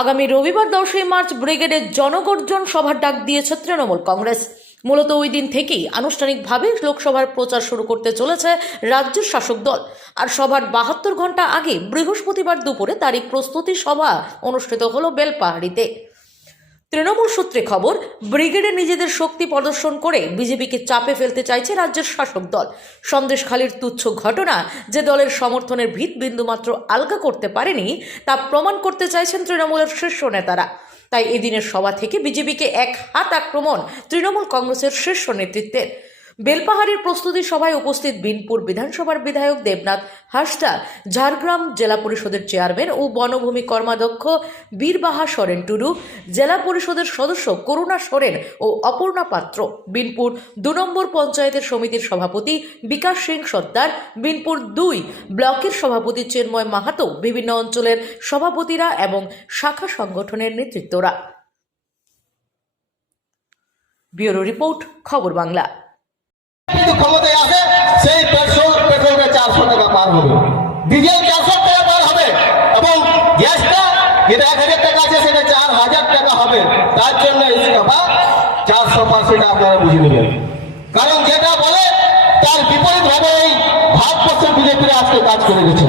আগামী রবিবার দশই মার্চ ব্রিগেডের জনগর্জন সভার ডাক দিয়েছে তৃণমূল কংগ্রেস। মূলত ওই দিন থেকেই আনুষ্ঠানিকভাবে লোকসভার প্রচার শুরু করতে চলেছে রাজ্যের শাসক দল। আর সভার বাহাত্তর ঘণ্টা আগে বৃহস্পতিবার দুপুরে তারই প্রস্তুতি সভা অনুষ্ঠিত হলো বেলপাহাড়িতে। তৃণমূল সূত্রে খবর, ব্রিগেডে নিজেদের শক্তি প্রদর্শন করে বিজেপিকে চাপে ফেলতে চাইছে রাজ্যের শাসক দল। সন্দেশখালীর তুচ্ছ ঘটনা, যে দলের সমর্থনের ভিত বিন্দুমাত্র আলগা করতে পারেনি, তা প্রমাণ করতে চাইছেন তৃণমূলের শীর্ষ নেতারা। তাই এদিনের সভা থেকে বিজেপিকে এক হাত আক্রমণ তৃণমূল কংগ্রেসের শীর্ষ নেতৃত্বের। বেলপাহাড়ির প্রস্তুতি সভায় উপস্থিত বিনপুর বিধানসভার বিধায়ক দেবনাথ হাসদা ঝাড়গ্রাম জেলা পরিষদের চেয়ারম্যান ও বনভূমি কর্মাধ্যক্ষ বীরবাহা সরেন টুডু, জেলা পরিষদের সদস্য করুণা সোরেন ও অপর্ণা পাত্র, বিনপুর দু নম্বর পঞ্চায়েতের সমিতির সভাপতি বিকাশ সিং সর্দার, বিনপুর দুই ব্লকের সভাপতি চিন্ময় মাহাতো, বিভিন্ন অঞ্চলের সভাপতিরা এবং শাখা সংগঠনের নেতৃত্বরা। ব্যুরো রিপোর্ট, খবর বাংলা। ডিজেল চারশো টাকা পার হবে এবং গ্যাসটা যেটা এক হাজার টাকা আছে, সেটা চার হাজার টাকা হবে। তার জন্য এই ইস্তফা চারশো পাঁচশো টাকা আপনারা বুঝে নেবেন। কারণ যেটা বলে, তার বিপরীত ভাবে এই ভারতবর্ষের বিজেপিরা আজকে কাজ করে গেছে।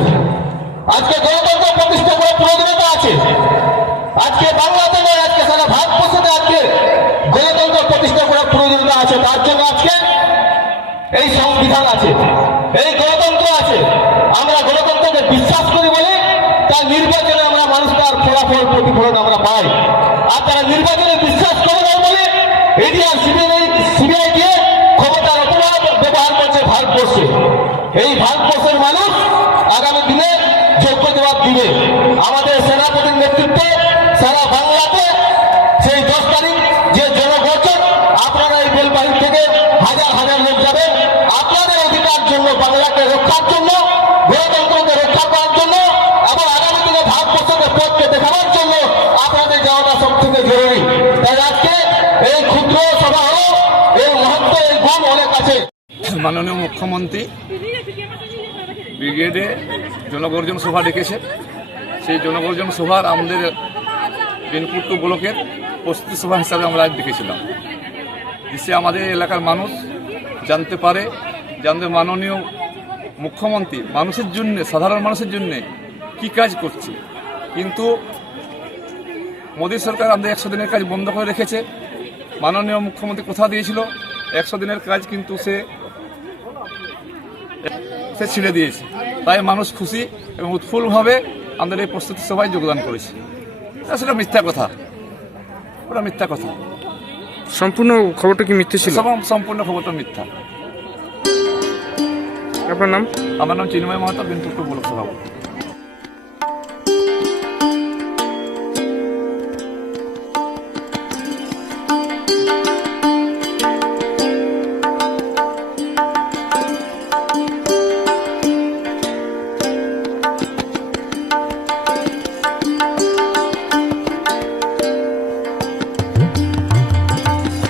আজকে গণতন্ত্র প্রতিষ্ঠা করে প্রয়োজনীয়তা আছে। আজকে বাংলাতে আজকে সারা ভারতবর্ষতে আজকে গণতন্ত্র প্রতিষ্ঠা করার প্রয়োজনীয়তা আছে। তার জন্য আজকে এই সংবিধান আছে। এই গণতন্ত্র বিশ্বাস করি বলে তার নির্বাচনে আমরা মানুষ তার ফলাফল, প্রতিফলন আমরা পাই। আর তারা নির্বাচনে বিশ্বাস করে না বলে এটি আর সিবিআই সিবিআই দিয়ে ক্ষমতার অপরাধ ব্যবহার করছে ভারতবর্ষে। এই ভারতবর্ষের মানুষ আগামী দিনে যোগ্য জবাব দিবে। আমাদের সেনাপতির নেতৃত্বে সারা বাংলাতে সেই দশ তারিখ যে জনগোচর আপনারা এই বেলবাহির থেকে হাজার হাজার লোক যাবেন আপনাদের অধিকার জন্য, বাংলাকে রক্ষার জন্য গণতন্ত্রকে রক্ষা করার জন্য এবং আগামী দিনে ভারতবর্ষকে পথকে দেখানোর জন্য আপনাদের যাওয়াটা সব থেকে জরুরি তাই আজকে এই ক্ষুদ্র সভা হলো এই মহত্ব এই গুণ অনেক আছে মাননীয় মুখ্যমন্ত্রী, ব্রিগেডে জনগর্জন সভা ডেকেছে। সেই জনগর্জন সভার আমাদের বিনপুর ব্লকের প্রস্তুতি সভা হিসাবে আমরা ডেকেছিলাম। এসে আমাদের এলাকার মানুষ জানতে পারে, জানতে মাননীয় মুখ্যমন্ত্রী মানুষের জন্য, সাধারণ মানুষের জন্য কি কাজ করছে। কিন্তু মোদী সরকার আমাদের একশো দিনের কাজ বন্ধ করে রেখেছে। মাননীয় মুখ্যমন্ত্রী কথা দিয়েছিল একশো দিনের কাজ কিন্তু সে সে ছিঁড়ে দিয়েছে। তাই মানুষ খুশি এবং উৎফুল্লভাবে আমাদের এই প্রস্তুতি সভায় যোগদান করেছে। সেটা মিথ্যা কথা। ওটা মিথ্যা কথা। সম্পূর্ণ খবরটা কি মিথ্যে ছিল? সম্পূর্ণ খবরটা মিথ্যা। আপনার নাম? আমার নাম চিন্ময় মাহাতো বিনপুর ব্লক সভাপতি।